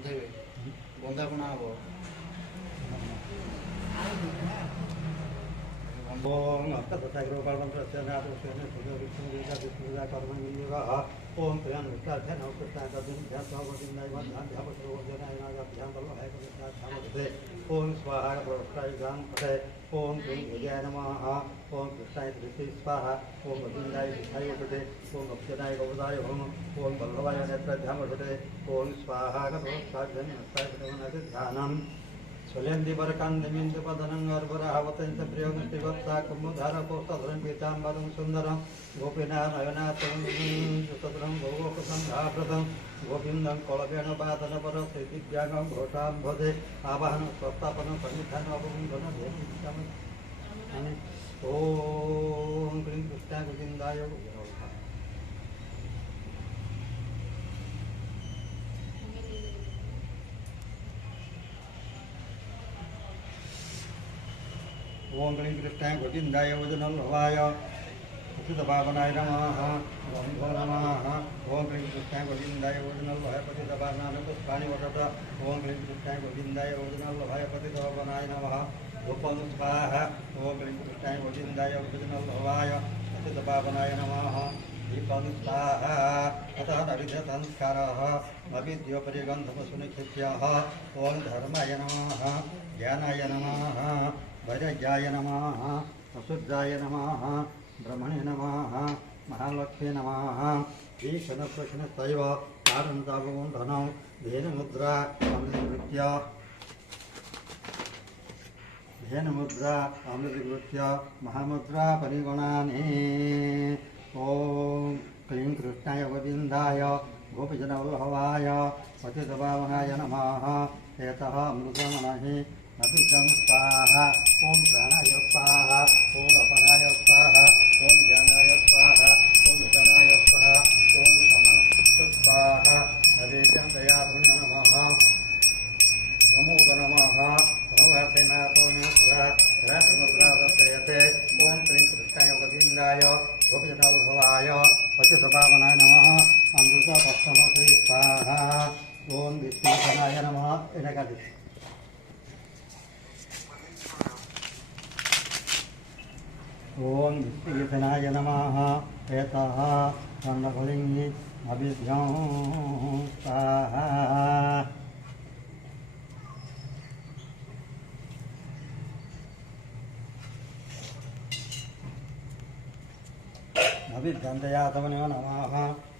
ବନ୍ଧା କଣା ହବ। ओम ओम प्रियं विष्टाभ्यान ओम स्वाहा ओम क्लीं विजयाय नमः ओम कृष्णाय धृति स्वाहा ओम गोविंदाय विष्ठाय वदते ओम अक्षराय गौदाय ओम ओम बल्लभाय नेत्राभ्याम वदते ओम स्वाहा ध्यानम् स्वलेंदी बरकांदमिंद पदनं अर्वरावतं च प्रियमुष्टिवत्सा कुमुधारा कोस्तधरं पीताम्बरं सुंदरं गोपीनाथ नयनाथं सुतधरं भोगोपसंघाप्रदं गोविन्दं कलवेण वादनपर श्रीदिव्याङ्गं घोषां भजे आवाहनं स्वस्तापनं सन्निधानं अवबुन्धनं धेनुं ओम क्लीं कृष्णाय गोविन्दाय ओम क्लीं कृष्णाय गोविन्दाय वदनल्लभाय पतितपावनाय नमः नमो नमः ओम क्लीं कृष्णाय गोविन्दाय वदनल्लभाय पतितपावनाय पुष्पाणि वटत ओम क्लीं कृष्णाय गोविन्दाय वदनल्लभाय पतितपावनाय नमः गोपं स्वाहा ओम क्लीं कृष्णाय गोविन्दाय वदनल्लभाय पतितपावनाय नमः दीपं स्वाहा अतः नरिधसंस्कारः अविद्योपरिगन्धवसुनिक्षिप्यः ओम धर्माय नमः ज्ञानाय नमः वैराग्याय नमः वसुद्धाय नमः ब्रह्मणे नमः महालक्ष्मी नमः ईशनप्रश्नस्तैव कारणतापं धनं धेनुमुद्रा अमृतकृत्य महामुद्रा परिगणानि ओम क्लीं कृष्णाय गोविन्दाय गोपीजनवल्लभाय पतितपावनाय नमः एतः अमृतमनहि अभिजं स्वाहा ओम प्राणाय स्वाहा ओम अपराय स्वाहा ओम ज्ञानाय स्वाहा ओम विजनाय स्वाहा ओम समः स्वाहा नवेद्यं दयापुण्य नमः नमो नमः भगवतेनाथो नमः रासमुद्रादर्शयते ओम क्लीं कृष्णाय गोविन्दाय गोपीजनवल्लभाय पतितपावनाय नमः अमृतपक्षमते स्वाहा ओम विष्णुपदाय नमः एनकादि ओम विष्णुविघ्नाय नमः एतः खण्डफलिङ्गि अभिभ्यं स्वाहा अभिभ्यन्तयातमनो नमः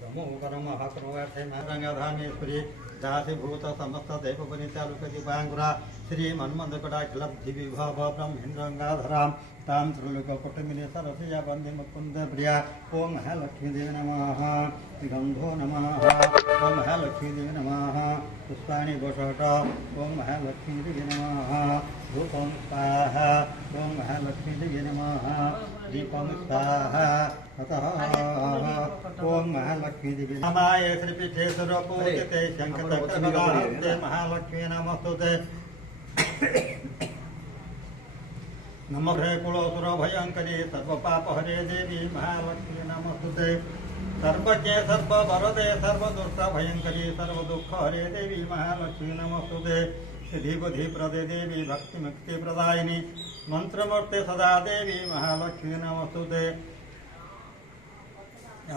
ब्रह्मोपरमः प्रवर्ते महारङ्गधामेश्वरी दासीभूत समस्त दैवपनितालुकदीपाङ्कुरा श्रीमन्मन्दकटाखिलब्धिविभव ब्रह्मेन्द्रङ्गाधरां तां त्रिलोककुटुम्बिनी सरसिजा वन्दे मुकुन्दप्रिया ओम महालक्ष्मीदेवी नमः गन्धो नमः ओम महालक्ष्मीदेवी नमः पुष्पाणि गोषट ओम महालक्ष्मीदेवी नमः धूपं स्वाहा ओम महालक्ष्मीदेवी नमः दीपं स्वाहा अतः ओम महालक्ष्मीदेवी नमाय श्रीपीठे सुरपूजिते शङ्खचक्रगदाहस्ते महालक्ष्मी नमस्तुते नमः कुलोसुर भयंकरी सर्वपापहरे देवी महालक्ष्मी नमस्तुते सर्वज्ञे सर्ववरदे सर्वदुष्ट भयंकरी सर्वदुःखहरे देवी महालक्ष्मी नमस्तुते सिद्धिबुद्धिप्रदे देवी भक्तिमुक्तिप्रदायिनी मंत्रमूर्ते सदा देवी महालक्ष्मी नमस्तुते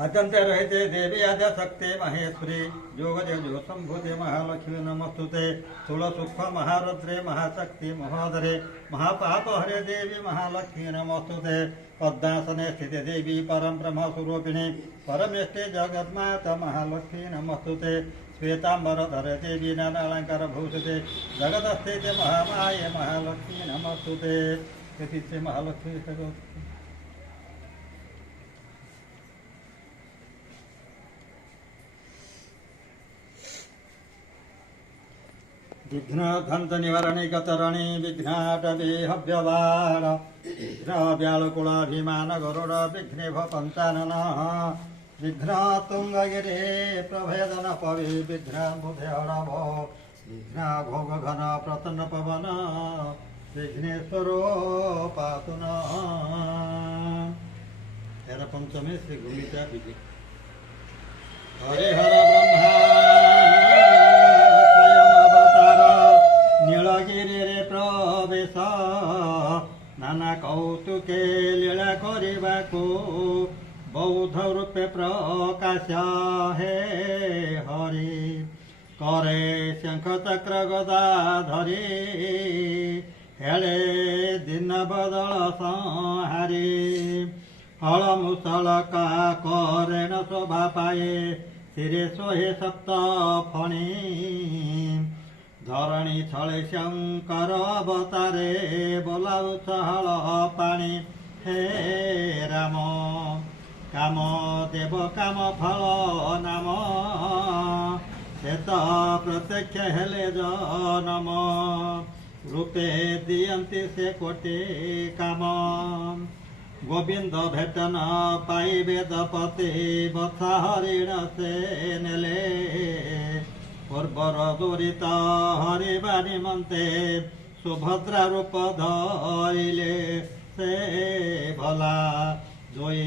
आद्यन्ते रहते देवी आद्यशक्ति महेश्वरी योगदेव संभूते महालक्ष्मी नमस्तुते स्थूलसूक्ष्म महारुद्रे महाशक्ति महोदरे महापापहरे देवी महालक्ष्मी नमस्तुते पद्मासने स्थिते देवी परम ब्रह्मस्वरूपिणी परमेष्ठे जगन्माता महालक्ष्मी नमस्तुते श्वेतांबरधरे देवी नानालंकारभूषिते जगदस्थिते महामाये महालक्ष्मी नमस्तुते इति महालक्ष्मी विघ्नध्वंस निवारणे कतरणे विघ्नाटवे हव्यवार विघ्नव्यालकुलाभिमान गरुड विघ्ने पंचानन विघ्नतुंगगिरे प्रभेदन पवे विघ्नबुधेहरभ विघ्न भोगघन प्रतन्न पवन विघ्नेश्वरो पातु नः। तेरा पंचमे श्री गुंडीचा विजय हरिहर ब्रह्मा प्रकाश हे हरि करे शंख चक्र गदा धरी हेले दिन बदल संहारी हल मुसल का करेण शोभा पाए सिरे सोहे सप्त फणी धरणी छळे शंकर अवतारे बोलाउछ हल पाणी हे राम काम देव काम फल नाम से तो प्रत्यक्ष हेले जनम रूपे दियंती से कोटि काम गोविंद भेटन पाई वेदपति बथा हरिण से नेले पूर्वर दूरित हरिबा निमंते सुभद्रा रूप धरिले से भला जोई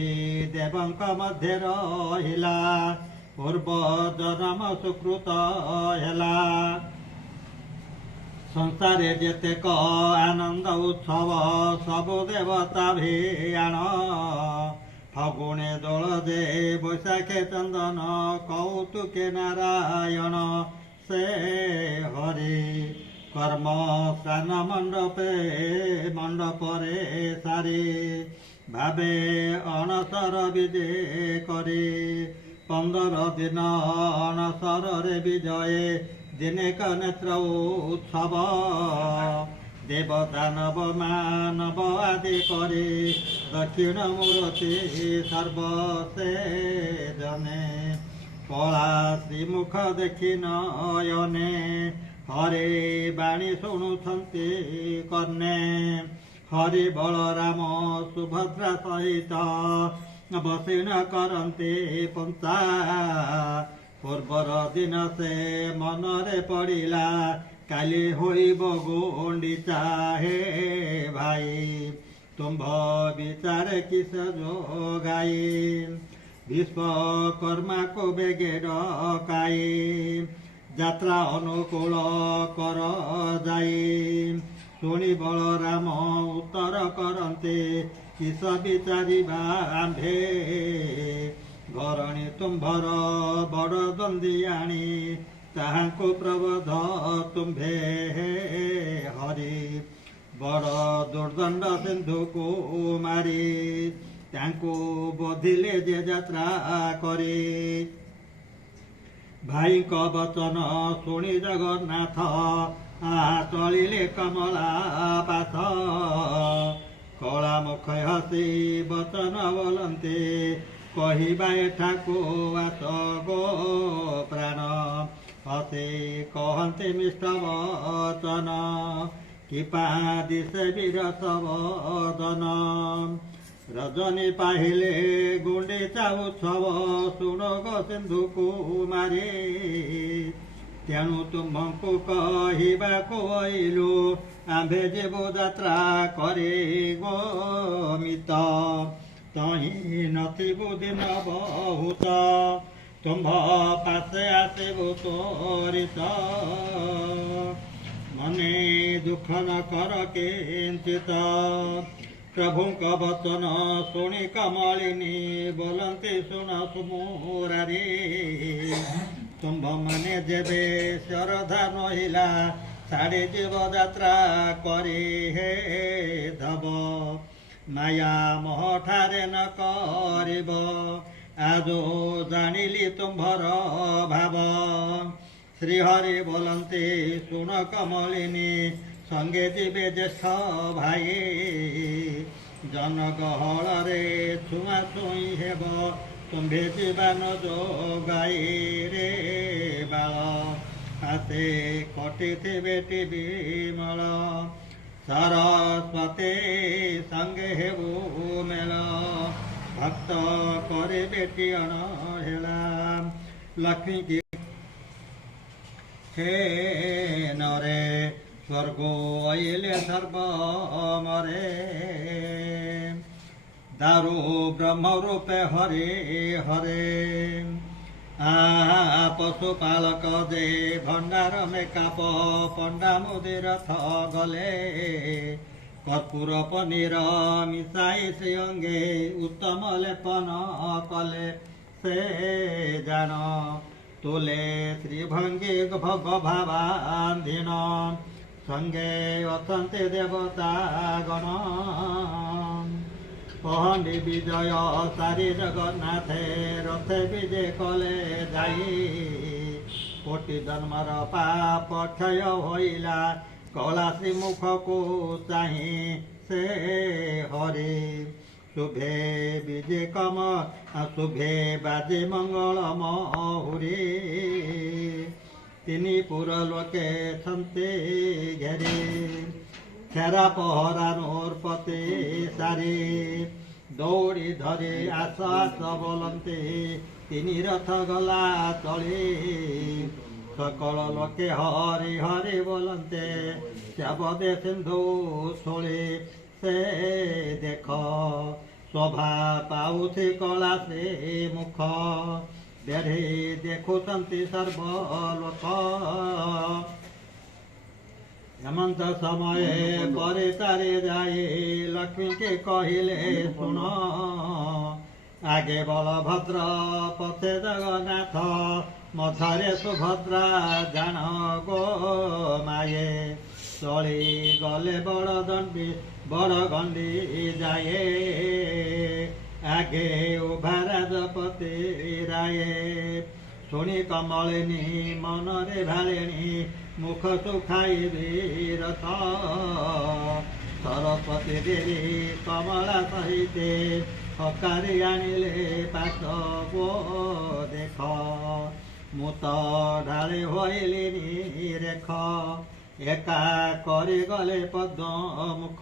देवंक मध्य रहिला पूर्व जन्म सुकृत हेला संसारे जेतेक आनंद उत्सव सबु देवता भियाण फगुणे दोल जे बैशाखे चंदन कौतुके नारायण से हरि कर्म स्नान मंडपरे सारी भावे अणसर विजे करी 15 दिन अणसर रे विजय दिनेक नेत्र उत्सव देव दानव मानव आदि करी दक्षिण मूर्ति सर्वसे जने कला श्रीमुख देखि नयने हरे बाणी शुणुछन्ति कर्णे हरि बलराम सुभद्रा सहित बसिन करन्ति पंचा पूर्वर दिन से मनरे पड़िला काली होइब गुंडीचा हे भाई तुम्भ विचार किस जोगाई विश्वकर्मा को बेगे डकाई यात्रा अनुकूल कर जाई शुणी बलराम उत्तर करन्ते किस विचारी आंभे घरणी तुम्भर बड़ दंदियाणी ताहांको प्रबोध तुम्भे हरि बड़ दुर्दंड सिंधु को मारी तांको बधिले जे यात्रा करी भाई को वचन शुणी जगन्नाथ चलिले कमला पाथ कला मुख हसी वचन बोलन्ते कहिबा एठाको आस गो प्राण हसे कहन्ते मिष्ट वचन किपा दिशे विरस वदन रजनी पाहिले गुंडीचा उत्सव शुण गो सिंधु कुमारी तेणु तुमको कहिबाको अइलु आंभे जेबो यात्रा करे गोमित तही नथिबु दिन बहुत तुम्भ पासे आसिबु तोरित मने दुख न कर किंचित प्रभुक वचन शुणी कमलिनी बोलन्ति शुण सुमुरारी तुम्भ मने जेबे श्रद्धा नहिला साड़ी जीव यात्रा करी हे धब माया मोह ठारे न करिब आजो जानिली तुम्भर भाव श्रीहरि बोलन्ति शुण कमलिनी संगे जीवे ज्येष्ठ भाई जनगहल रे छुआ छुई हेब तुम्भे जीवन जोगाई रे बाल आसे कटि बेटी विमल सरस्वती संगे हेबु मेल भक्त करे बेटी अणहेला लक्ष्मी की हे नरे स्वर्गो अइले सर्व मरे दारु ब्रह्म रूपे हरे हरे पशुपालक दे भंडार में काप पंडा मुदिर थ गले कर्पूर पनीर मिसाई से अंगे उत्तम लेपन कले ସେ ଜାଣ ତୁଲେ ଶ୍ରୀଭଙ୍ଗୀ ଭୋଗ ଭାବାନ୍ଧୀନ ସଙ୍ଗେ ଅଛନ୍ତି ଦେବତା ଗଣ ପହଣ୍ଡି ବିଜୟ ସାରି ଜଗନ୍ନାଥେ ରଥେ ବିଜେ କଲେ ଯାଇ କୋଟି ଜନ୍ମର ପାପ କ୍ଷୟ ହୋଇଲା କଳା ଶ୍ରୀମୁଖକୁ ଚାହିଁ ସେ ହରି ଶୁଭେ ବିଜେ ଶୁଭେ ବାଜେ ମଙ୍ଗଳ ମହୁରୀ ତିନି ପୁର ଲୋକେ ଛନ୍ତି ଘେରି ଖେରା ପହରା ନୂରପତି ସାରି ଦୌଡ଼ି ଧରି ଆସ ଆସ ବୋଲନ୍ତି ତିନି ରଥ ଗଲା ତଳି ସକଳ ଲୋକେ ହରି ହରି ବୋଲନ୍ତେ ଶ୍ୟାବଦେ ସିନ୍ଧୁ ଶୋଳି ସେ ଦେଖ ଶୋଭା ପାଉଛି କଳା ସେ ମୁଖ ବେଢ଼ି ଦେଖୁଛନ୍ତି ସର୍ବ ଲୋକ ହେମନ୍ତ ସମୟେ ପରେ ତାରେ ଯାଇ ଲକ୍ଷ୍ମୀକେ କହିଲେ ଶୁଣ ଆଗେ ବଳଭଦ୍ର ପଛେ ଜଗନ୍ନାଥ ମଝରେ ସୁଭଦ୍ରା ଜାଣ ଗୋ ମାଏ ଚଳି ଗଲେ ବଡ଼ ଗଣ୍ଡି ଯାଏ ଆଗେ ଉଭା ରାଜପତି ରାଏ ଶୁଣି କମଳିନୀ ମନରେ ଭାଳିଣୀ ମୁଖ ସୁଖାଇବି ରଥ ସରସ୍ୱତୀ ଦେବୀ କମଳା ସହିତେ ହକାରି ଆଣିଲେ ପାଶ ଦେଖ ମୁଁ ତ ଢାଳି ହୋଇଲିନି ରେଖ ଏକା କରିଗଲେ ପଦ୍ମ ମୁଖ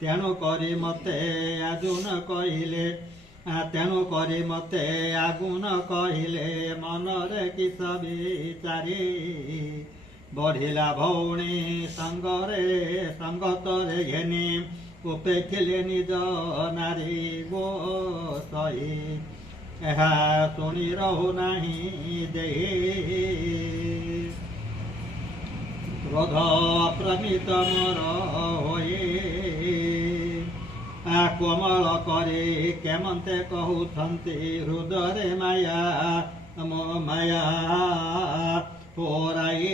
ତେଣୁ କରି ମତେ ଆଗୁନ କହିଲେ ମନରେ କିସ ବିଚାରି ବଢ଼ିଲା ଭଉଣୀ ସଙ୍ଗତରେ ଘେନି ଉପେଖିଲେ ନିଜ ନାରୀ ଗୋ ସହି ଏହା ଶୁଣି ରହୁନାହିଁ ଦେଇ କ୍ରୋଧ ପ୍ରମିତ ମୋର ହୋଇ କୋମଳ କରି କେମନ୍ତେ କହୁଛନ୍ତି ହୃଦୟରେ ମାୟା ପୋରାଇ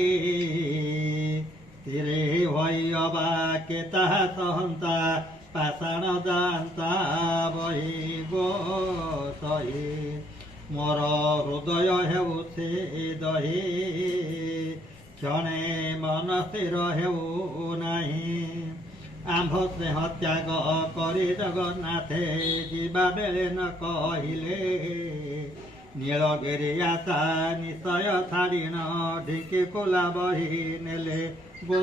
ସ୍ଥିରେ ହୋଇ ଅବା କେ ତାହା ସହନ୍ତା ପାଷାଣ ଯାଆନ୍ତା ବହି ଗୋ ସହି ମୋର ହୃଦୟ ହେଉଛି ଦହି କ୍ଷଣେ ମନ ସ୍ଥିର ହେଉ ନାହିଁ ଆମ୍ଭ ସ୍ନେହ ତ୍ୟାଗ କରି ଜଗନ୍ନାଥେ ଯିବା ବେଳେ ନ କହିଲେ ନୀଳଗିରି ଆଶା ନିଶ୍ଚୟ ଛାଡ଼ିଣ ଢିଙ୍କି ଖୋଲା ବହି ନେଲେ ଗୋ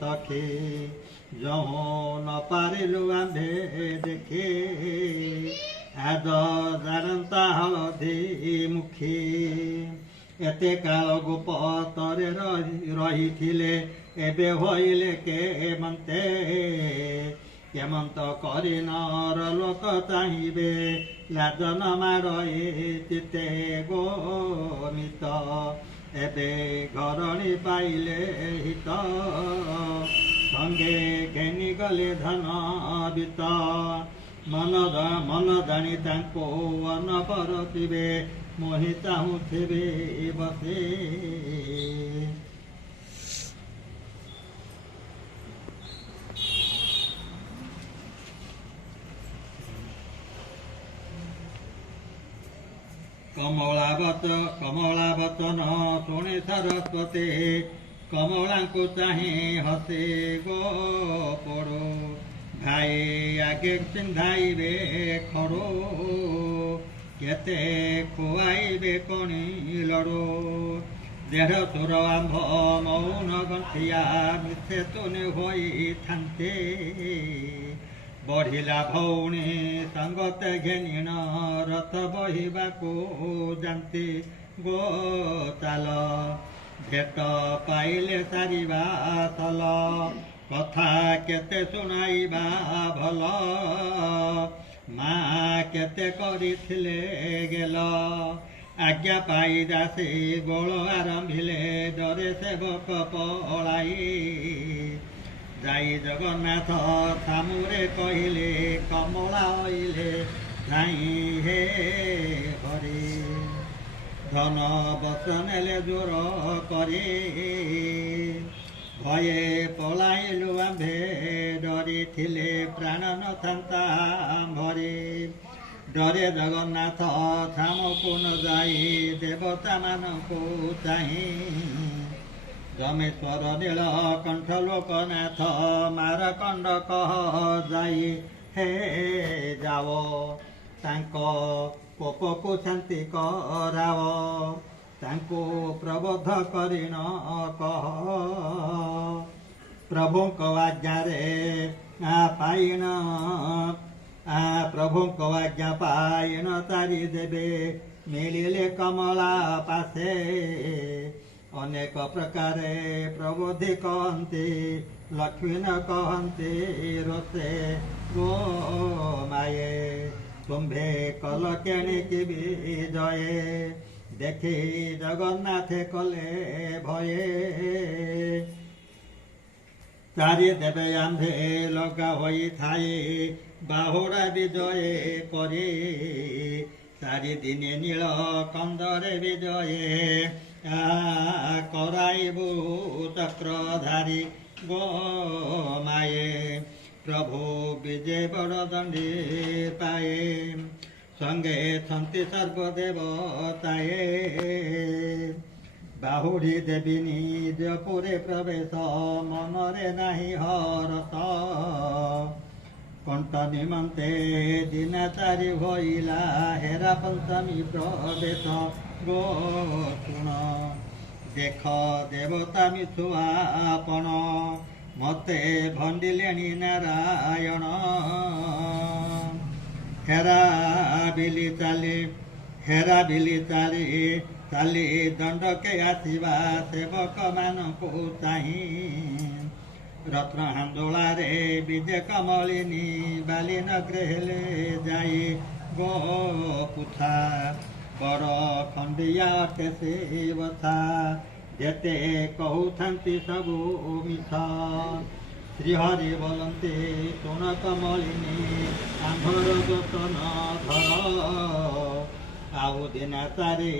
ସଖୀ ଯହୁଁ ନ ପାରିଲୁ ଆମ୍ଭେ ଦେଖି ଆଦ ଜାଣନ୍ତା ହଳଦୀ ମୁଖୀ ଏତେ କାଳ ଗୋପତରେ ରହିଥିଲେ ଏବେ ହୋଇଲେ କେମନ୍ତ କରି ନର ଲୋକ ଚାହିଁବେ ଲାଜ ନ ମାଡ଼ଇ ଚିତେ ଗୋମିତ ଏବେ ଘରଣୀ ପାଇଲେ ହିତ ସଙ୍ଗେ ଘେନି ଗଲେ ଧନ ବିତ ମନ ଜାଣି ତାଙ୍କୁ ଅନପରତିବେ ମୋହି ଚାହୁଁଥିବେ ବସେ କମଳା ବଚନ ଶୁଣି ସରସ୍ୱତୀ କମଳାଙ୍କୁ ଚାହିଁ ହସେ ଗୋ ପଡ଼ୁ ଭାଇ ଆଗେ ପିନ୍ଧାଇବେ ଖଡ଼ୁ କେତେ ଖୁଆଇବେ କଣି ଲଡ଼ୁ ଦେଢ଼ ସୁର ଆମ୍ଭ ମୌନ ଗଣ୍ଠିଆ ମିଥେ ତୁନି ହୋଇଥାନ୍ତେ ବଢ଼ିଲା ଭଉଣୀ ସଙ୍ଗତେ ଘେନିଣ ରଥ ବହିବାକୁ ଯାନ୍ତି ଗୋ ଚାଲ ଭେଟ ପାଇଲେ ସାରିବା ସଲ କଥା କେତେ ଶୁଣାଇବା ଭଲ ମା କେତେ କରିଥିଲେ ଗେଲ ଆଜ୍ଞା ପାଇ ଦାସୀ ଗୋଳ ଆରମ୍ଭିଲେ ଡରେ ସେବକ ପଳାଇ ଯାଇ ଜଗନ୍ନାଥ ସାମୁରେ କହିଲେ କମଳା ଅଇଲେ ଧାଇଁ ହେ ହରି ଧନ ବସ୍ତ୍ର ନେଲେ ଜୋର କରି ଭୟେ ପଳାଇଲୁ ଆମ୍ଭେ ଡରିଥିଲେ ପ୍ରାଣ ନଥାନ୍ତା ଭରି ଡରେ ଜଗନ୍ନାଥ ଧାମକୁ ନ ଯାଇ ଦେବତାମାନଙ୍କୁ ଚାହିଁ ଯମେଶ୍ୱର ନୀଳକଣ୍ଠ ଲୋକନାଥ ମାରକଣ୍ଡ କହ ଯାଇ ହେ ଯାଅ ତାଙ୍କ କୋପକୁ ଶାନ୍ତି କରାଅ ତାଙ୍କୁ ପ୍ରବୋଧ କରିନ କହ ପ୍ରଭୁଙ୍କ ଆଜ୍ଞାରେ ପାଇନ ପ୍ରଭୁଙ୍କ ଆଜ୍ଞା ପାଇନ ତାରି ଦେବେ ମିଳିଲେ କମଳା ପାଶେ ଅନେକ ପ୍ରକାରେ ପ୍ରବୋଧି କହନ୍ତି ଲକ୍ଷ୍ମୀ ନ କହନ୍ତି ରୋଷେ ଗୋ ମାଏ ତୁମ୍ଭେ କଲ କେଣିକି ବିଜଏ ଦେଖି ଜଗନ୍ନାଥେ କଲେ ଭୟେ ଚାରି ଦେବେ ଆମ୍ଭେ ଲଗା ହୋଇଥାଏ ବାହୁଡ଼ା ବିଜୟ କରି ଚାରି ଦିନେ ନୀଳ କନ୍ଦରେ ବିଜୟ କରାଇବୁ ଚକ୍ରଧାରୀ ଗୋ ମାଏ ପ୍ରଭୁ ବିଜେ ବଡ଼ ଦଣ୍ଡୀ ପାଏ ସଙ୍ଗେ ଛନ୍ତି ସର୍ବଦେବତାଏ ବାହୁଡ଼ି ଦେବି ନିଜପୁରେ ପ୍ରବେଶ ମନରେ ନାହିଁ ହରସ କଣ୍ଠ ନିମନ୍ତେ ଦିନ ଚାରି ହୋଇଲା ହେରା ପଞ୍ଚମୀ ପ୍ରବେଶ ଗୋ ଶୁଣ ଦେଖ ଦେବତା ମିଛୁଆ ଆପଣ ମତେ ଭଣ୍ଡିଲେଣି ନାରାୟଣ ହେରା ବିଲି ଚାଲି ଦଣ୍ଡକେ ଆସିବା ସେବକମାନଙ୍କୁ ଚାହିଁ ରତ୍ନ ହାନ୍ଦୋଳାରେ ବିଜେ କମଳିନୀ ବାଲି ନଗ୍ରେ ହେଲେ ଯାଇ ଗୋ ପୁଥା ବଡ଼ ଖଣ୍ଡିଆ ଅଟେ ସେ ବଥା ଯେତେ କହୁଥାନ୍ତି ସବୁ ମିଛ ଶ୍ରୀହରି ବୋଲନ୍ତି ଶୁଣ କମଳିନୀ ଆମ୍ଭର ଯତନ ଧର ଆଉ ଦିନ ଚାରି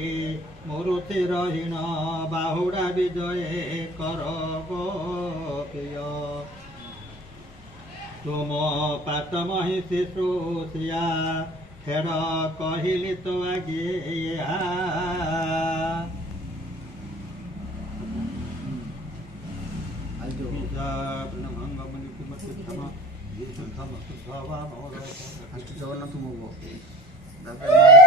ମୃତ୍ୟୁ ରହୀଣ ବାହୁଡ଼ା ବିଜୟ କର ଗୋପିୟ ତୁମ ପାଟ ମହିଷି ସୁଶ୍ରିୟା ଫେର କହିଲି ତ ଆଗେ ଜଗନ୍ନାଥ